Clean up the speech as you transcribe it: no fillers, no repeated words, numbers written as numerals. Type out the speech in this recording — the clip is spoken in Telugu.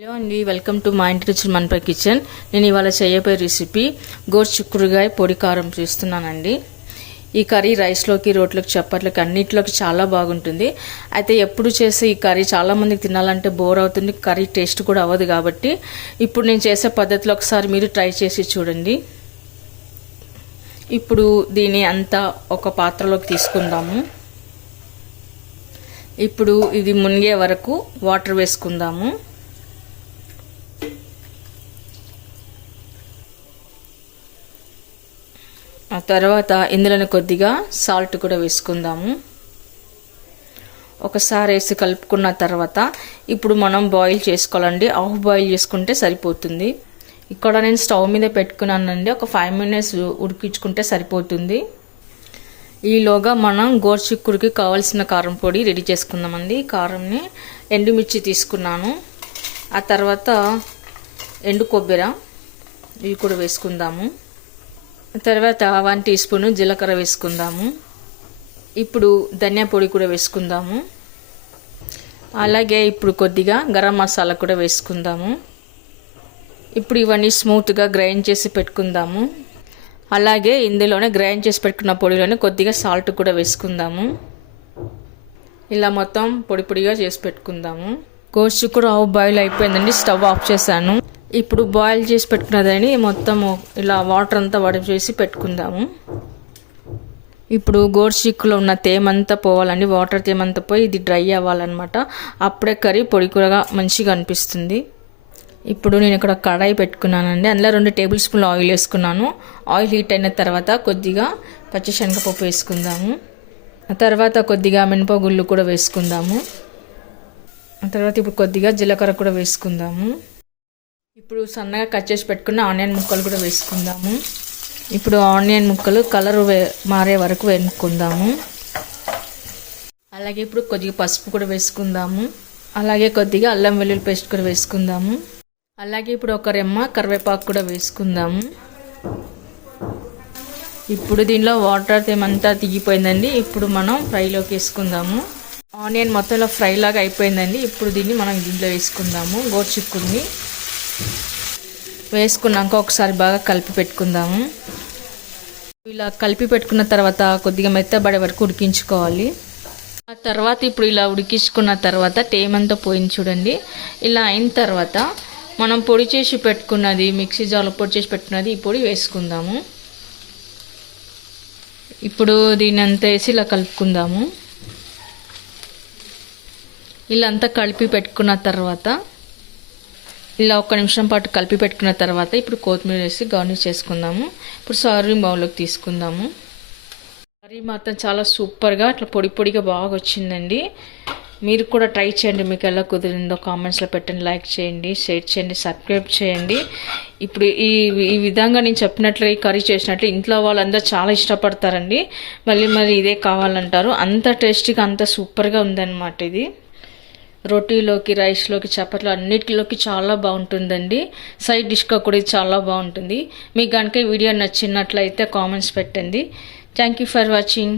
హలో అండి, వెల్కమ్ టు మా ఇంటి రుచులు మనపై కిచెన్. నేను ఇవాళ చేయబోయే రెసిపీ గోరుచిక్కుడుకాయ పొడి కారం చేస్తున్నానండి. ఈ కర్రీ రైస్లోకి, రోట్లోకి, చపాతీలోకి అన్నిటిలోకి చాలా బాగుంటుంది. అయితే ఎప్పుడు చేసే ఈ కర్రీ చాలామందికి తినాలంటే బోర్ అవుతుంది, కర్రీ టేస్ట్ కూడా అవ్వదు. కాబట్టి ఇప్పుడు నేను చేసే పద్ధతిలో ఒకసారి మీరు ట్రై చేసి చూడండి. ఇప్పుడు దీని అంతా ఒక పాత్రలోకి తీసుకుందాము. ఇప్పుడు ఇది మునిగే వరకు వాటర్ వేసుకుందాము. ఆ తర్వాత ఇందులోనే కొద్దిగా సాల్ట్ కూడా వేసుకుందాము. ఒకసారి వేసి కలుపుకున్న తర్వాత ఇప్పుడు మనం బాయిల్ చేసుకోవాలండి. హాఫ్ బాయిల్ చేసుకుంటే సరిపోతుంది. ఇక్కడ నేను స్టవ్ మీద పెట్టుకున్నానండి. ఒక 5 minutes ఉడికించుకుంటే సరిపోతుంది. ఈలోగా మనం గోరుచిక్కుడుకి కావాల్సిన కారం పొడి రెడీ చేసుకుందామండి. కారంని ఎండుమిర్చి తీసుకున్నాను. ఆ తర్వాత ఎండు కొబ్బరి ఇవి కూడా వేసుకుందాము. తర్వాత 1 teaspoon జీలకర్ర వేసుకుందాము. ఇప్పుడు ధనియా పొడి కూడా వేసుకుందాము. అలాగే ఇప్పుడు కొద్దిగా గరం మసాలా కూడా వేసుకుందాము. ఇప్పుడు ఇవన్నీ స్మూత్గా గ్రైండ్ చేసి పెట్టుకుందాము. అలాగే ఇందులోనే గ్రైండ్ చేసి పెట్టుకున్న పొడిలోనే కొద్దిగా సాల్ట్ కూడా వేసుకుందాము. ఇలా మొత్తం పొడి పొడిగా చేసి పెట్టుకుందాము. గోరుచిక్కుడు హాఫ్ బాయిల్ అయిపోయిందండి. స్టవ్ ఆఫ్ చేశాను. ఇప్పుడు బాయిల్ చేసి పెట్టుకున్నదని మొత్తం ఇలా వాటర్ అంతా వడిచేసి పెట్టుకుందాము. ఇప్పుడు గోరుచిక్కులో ఉన్న తేమంతా పోవాలండి. వాటర్ తేమంతా పోయి ఇది డ్రై అవ్వాలన్నమాట. అప్పుడే కర్రీ పొడి కూరగా మంచిగా అనిపిస్తుంది. ఇప్పుడు నేను ఇక్కడ కడాయి పెట్టుకున్నానండి. అందులో 2 tablespoon ఆయిల్ వేసుకున్నాను. ఆయిల్ హీట్ అయిన తర్వాత కొద్దిగా పచ్చిశనగపప్పు వేసుకుందాము. ఆ తర్వాత కొద్దిగా మినపగుళ్ళు కూడా వేసుకుందాము. ఆ తర్వాత ఇప్పుడు కొద్దిగా జీలకర్ర కూడా వేసుకుందాము. ఇప్పుడు సన్నగా కట్ చేసి పెట్టుకున్న ఆనియన్ ముక్కలు కూడా వేసుకుందాము. ఇప్పుడు ఆనియన్ ముక్కలు కలర్ మారే వరకు వేసుకుందాము. అలాగే ఇప్పుడు కొద్దిగా పసుపు కూడా వేసుకుందాము. అలాగే కొద్దిగా అల్లం వెల్లుల్లి పేస్ట్ కూడా వేసుకుందాము. అలాగే ఇప్పుడు ఒక రెమ్మ కరివేపాకు కూడా వేసుకుందాము. ఇప్పుడు దీనిలో వాటర్ ఏమంతా దిగిపోయిందండి. ఇప్పుడు మనం ఫ్రైలోకి వేసుకుందాము. ఆనియన్ మొత్తంలో ఫ్రై లాగా అయిపోయిందండి. ఇప్పుడు దీన్ని మనం దీంట్లో వేసుకుందాము. గోరుచిక్కుడిని వేసుకున్నాక ఒకసారి బాగా కలిపి పెట్టుకుందాము. ఇలా కలిపి పెట్టుకున్న తర్వాత కొద్దిగా మెత్తబడే వరకు ఉడికించుకోవాలి. ఆ తర్వాత ఇప్పుడు ఇలా ఉడికించుకున్న తర్వాత తేమంతా పోయింది చూడండి. ఇలా అయిన తర్వాత మనం పొడి చేసి పెట్టుకున్నది, మిక్సీ జార్లో పొడి చేసి పెట్టుకున్నది ఈ పొడి వేసుకుందాము. ఇప్పుడు దీని అంతా వేసి ఇలా కలుపుకుందాము. ఇలా అంతా కలిపి పెట్టుకున్న తర్వాత ఇలా 1 నిమిషం పాటు కలిపి పెట్టుకున్న తర్వాత ఇప్పుడు కొత్తిమీర వేసి గార్నిష్ చేసుకుందాము. ఇప్పుడు సర్వింగ్ బౌల్లోకి తీసుకుందాము. కర్రీ మాత్రం చాలా సూపర్గా అట్లా పొడి పొడిగా బాగా వచ్చిందండి. మీరు కూడా ట్రై చేయండి. మీకు ఎలా కుదిరిందో కామెంట్స్లో పెట్టండి. లైక్ చేయండి, షేర్ చేయండి, సబ్స్క్రైబ్ చేయండి. ఇప్పుడు ఈ విధంగా నేను చెప్పినట్లు ఈ కర్రీ చేసినట్లు ఇంట్లో వాళ్ళందరూ చాలా ఇష్టపడతారండి. మళ్ళీ ఇదే కావాలంటారు. అంత టేస్టీగా అంత సూపర్గా ఉందన్నమాట. ఇది రోటీలోకి, రైస్లోకి, చపాతీలో అన్నిటిలోకి చాలా బాగుంటుందండి. సైడ్ డిష్గా కూడా ఇది చాలా బాగుంటుంది. మీకు కనుక ఈ వీడియో నచ్చినట్లయితే కామెంట్స్ పెట్టండి. Thank you for watching.